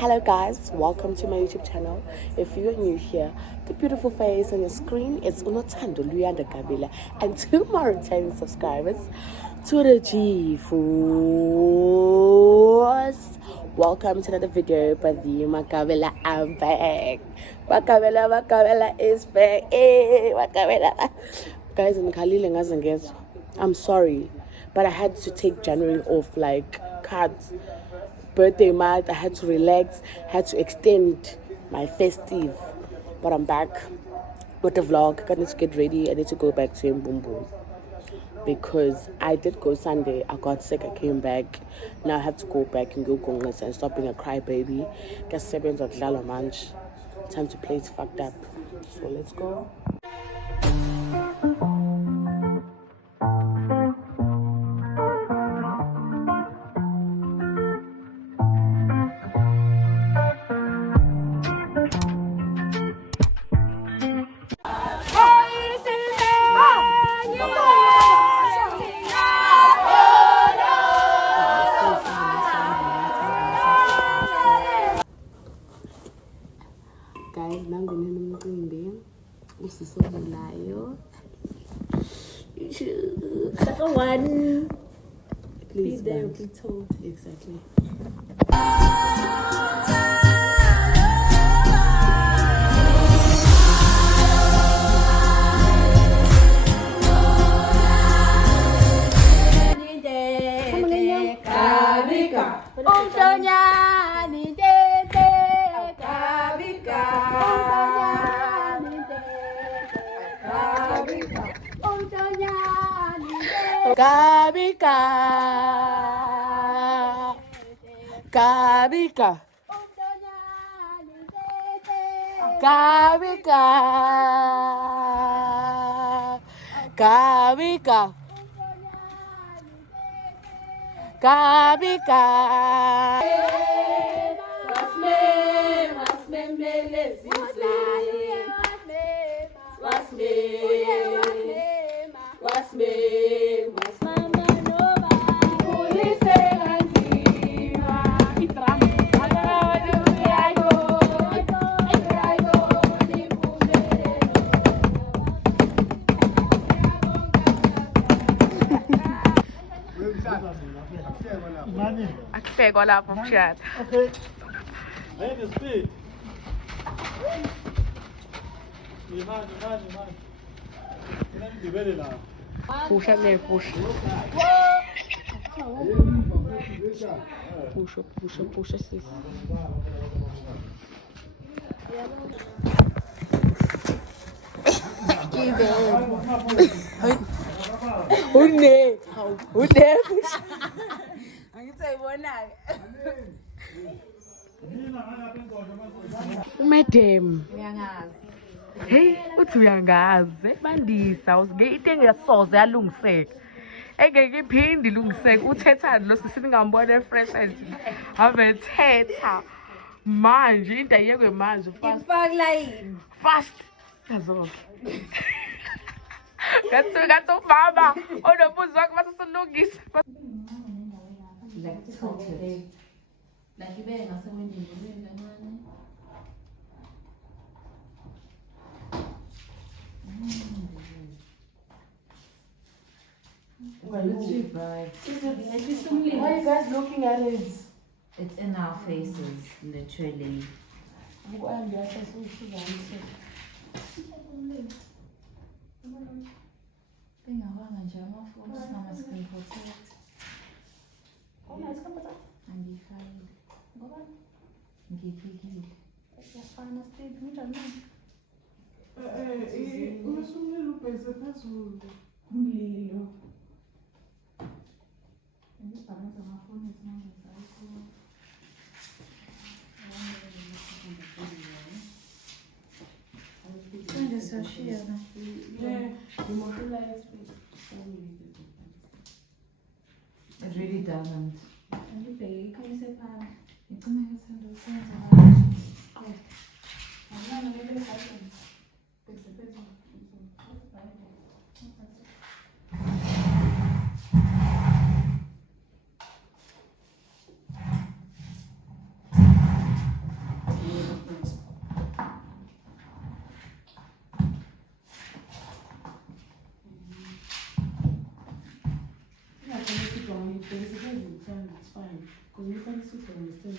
Hello guys, welcome to my YouTube channel. If you're new here, the beautiful face on your screen is Unothando Luyanda Kabila, and to my returning subscribers, to the G-Force. Welcome to another video by the Makabela. I'm back. Makabela is back. Hey, Makabela. Guys, I'm sorry, but I had to take January off, like cards. Birthday month, I had to relax, had to extend my festive. But I'm back with the vlog. I need to get ready. I need to go back to Mbumbu because I did go Sunday. I got sick. I came back. Now I have to go back and go Congress and stop being a crybaby. Get 7 of Lalo Manch. Time to play. It's fucked up. So let's go. Guys, nangu ninomcimbi usisobulayo. One. Please Be there, be told. Exactly. Kabika, Kabika, Kabika, Kabika, Kabika. Akufekwa lapho mshado. Okay. Ladies, speed. Pusha ne pusha. Pusha sis. Une pusha. Madam. Hey, uthi uyangazi bandisa usike into engesoze yalungiseka engeke iphinde ilungiseke uthethani lo sisi ngambona efresh nje ave thetha manje into ayekwe manje fast kazoke gato mama onobuzo wakhe basesilungisa Like ibe ngasemendini kancane. Well, it's too bright. Why are you guys looking at it? It's in our faces, literally. Bengawanga nje amafoni sinama-screen protect. Angifayile. Ngiyiphekile. Umlilo. Angibhalansa amafoni esimanje sakho. Manje siyashiyana. It really doesn't. Angibheke ikhanyise phansi. Ngicima ngithanda ukusenza. Because we can sit and understand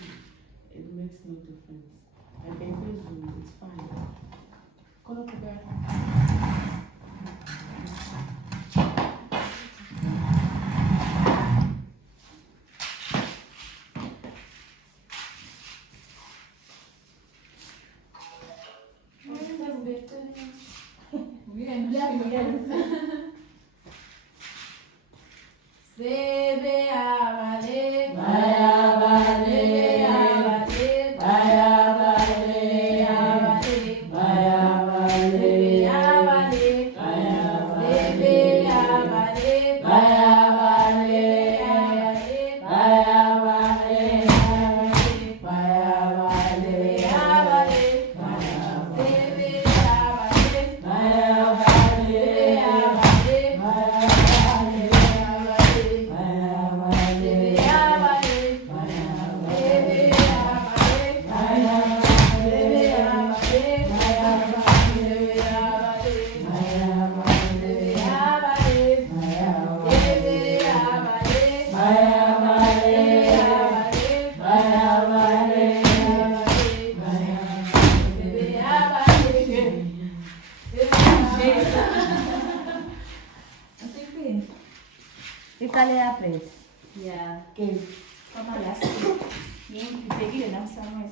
it makes no difference. My baby Zoom, it's fine. Go to bed. Sebe abale, Baya bale, abale, baya bale, abale, baya bale, abale, baya sebe abale, bale, abale, baya bale, baya bale, sebe abale, baya bale, Ikale apres. Yeah. Okay. Kama last week. Yung ipigil lang sama.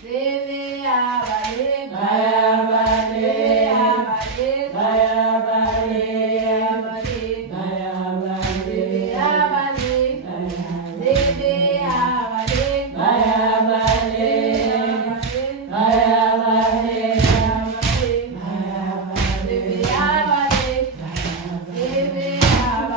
Sebe abale, Baya bale, abale, baya bale, abale, baya sebe bale, abale, sebe abale, baya bale, abale, baya bale, sebe abale, sebe abale,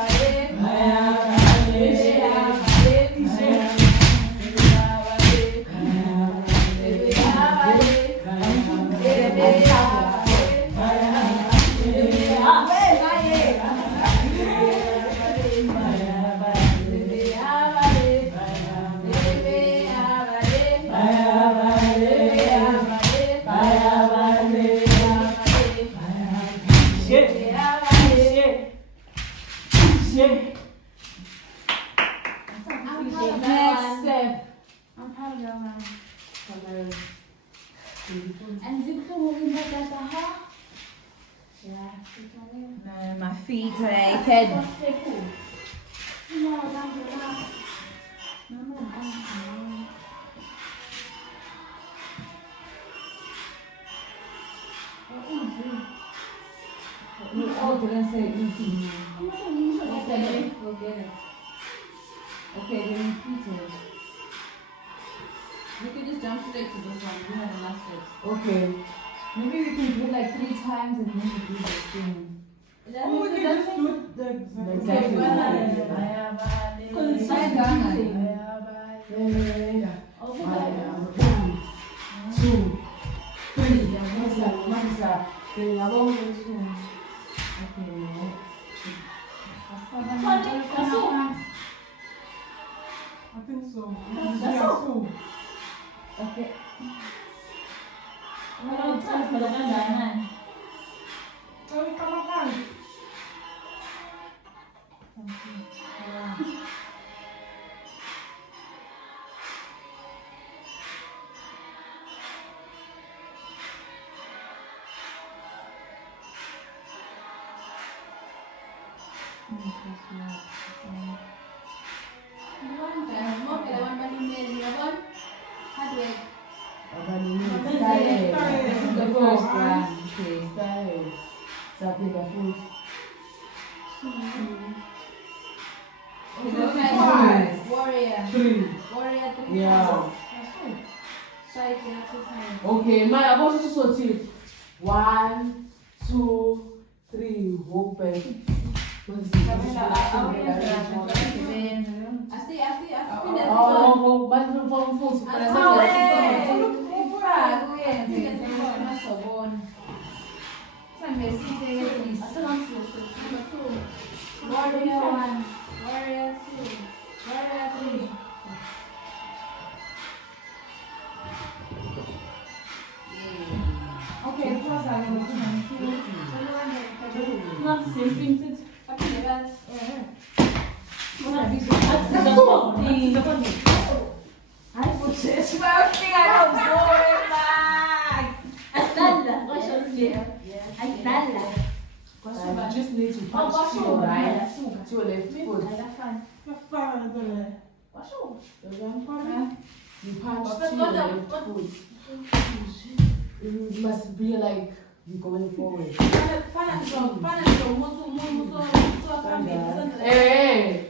Next step. I'm proud of that one. And zip the moving back at the heart. Yeah. No, my feet are aching. You all didn't say easy. Okay, we'll get it. Okay, then repeat it. We could just jump straight to this one. We have the last steps. Okay. Maybe we can do it like 3 times and then we do the thing. Oh, we can just do the Okay, exactly. it's like Ghana. Yeah. Okay. 1, 2, 3. Masa. I think so. Okay. This is the first one. Okay. Warrior. 3. Warrior 3. Yeah. Strike it 2 times. Okay, my about to sort it. 1, 2, 3. Open. Oh, but from full. Warrior 1, Warrior 2, Warrior 3. Okay, plus I will do not the same thing. Okay, that's You just need to punch to your right, to your left foot. You punch to your left foot. You must be like you're going forward. Hey,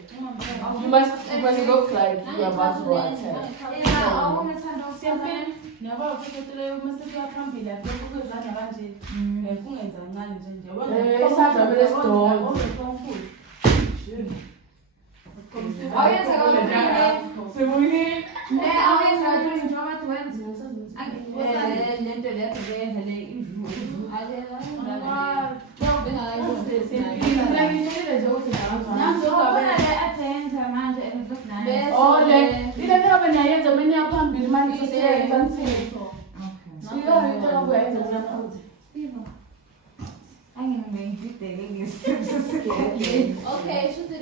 you must look like you're about to attack. Okay, should the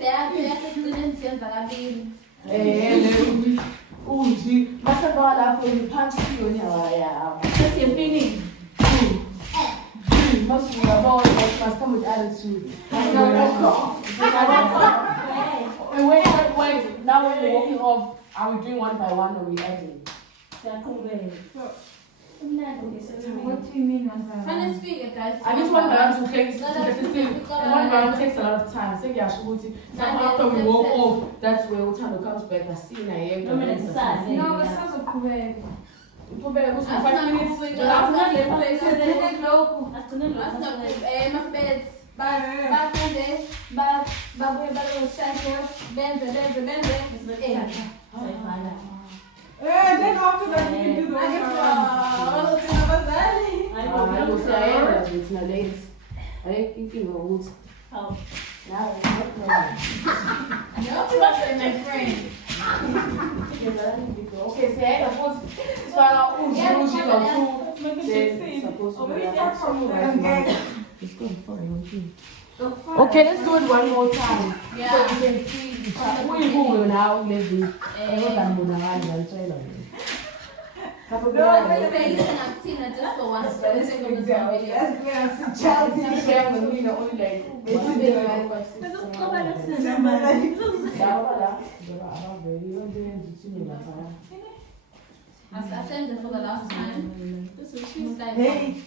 must come with attitude. Wait. Now when you're walking off, are we doing one by one or are we adding? What do you mean? Finance figure, guys. I just want them to take one round takes a lot of time. So yeah, now after we walk off, that's where Utando comes back. I see Naye. No, it's not a correct. 5 minutes. Then after that you can do the It's not late. I think you know what. Oh. Now, Not too much for my friend. okay, say I suppose so okay, let's do it one more time. Yeah. So you can see who now maybe. Just for one I sent it for the last time. This is she's like, hey.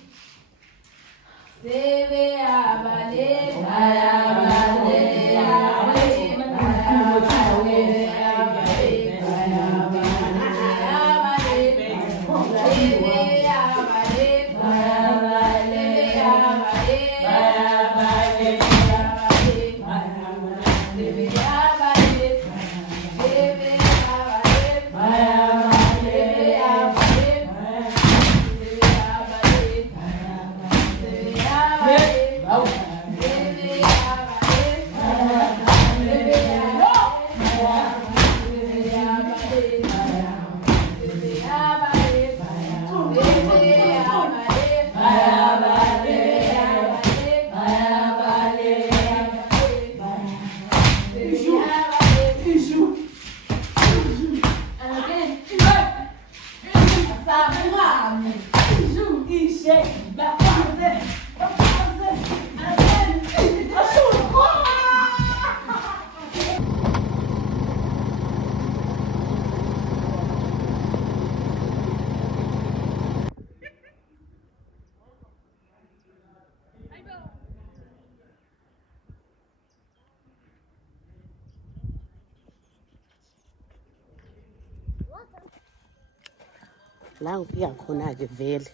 La ngifika khona ke vele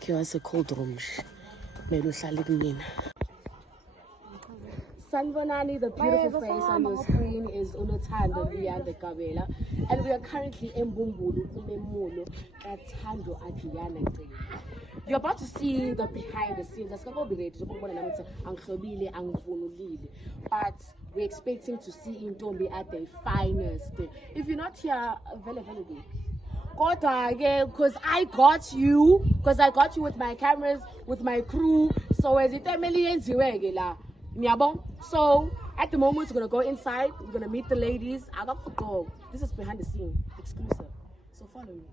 ke wase cold room mele uhlale kunina. Sanbonani, the beautiful face on your screen is Unothando Liyanda Kabela, and we are currently in Bumbulu Kumemulo at Thando Adriana Ngceli. You're about to see the behind the scenes. But we're expecting to see Intombi at their finest. If you're not here, available. Because I got you with my cameras, with my crew. So as it millions so At the moment, we're gonna go inside. We're gonna meet the ladies. I got to go. This is behind the scene, exclusive. So follow me.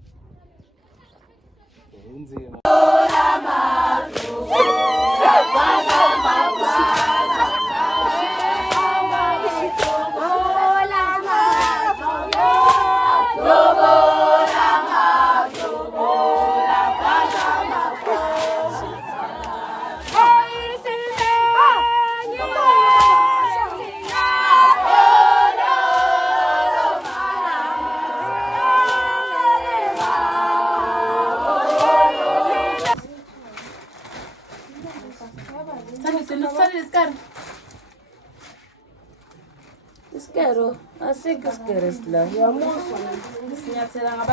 Isqueiro, assim que isqueiro este lá. E a moça, né? Será uma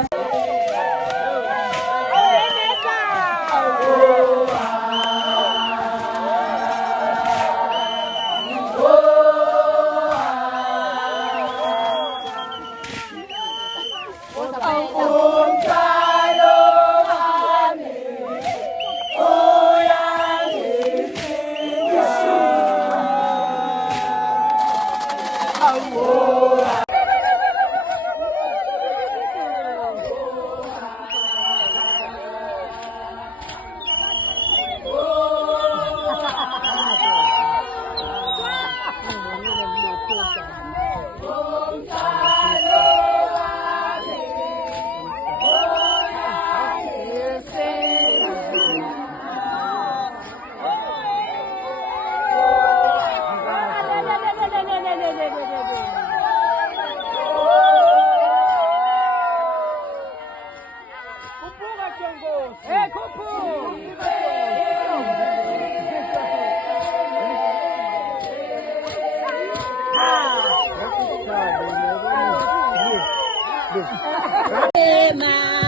Ema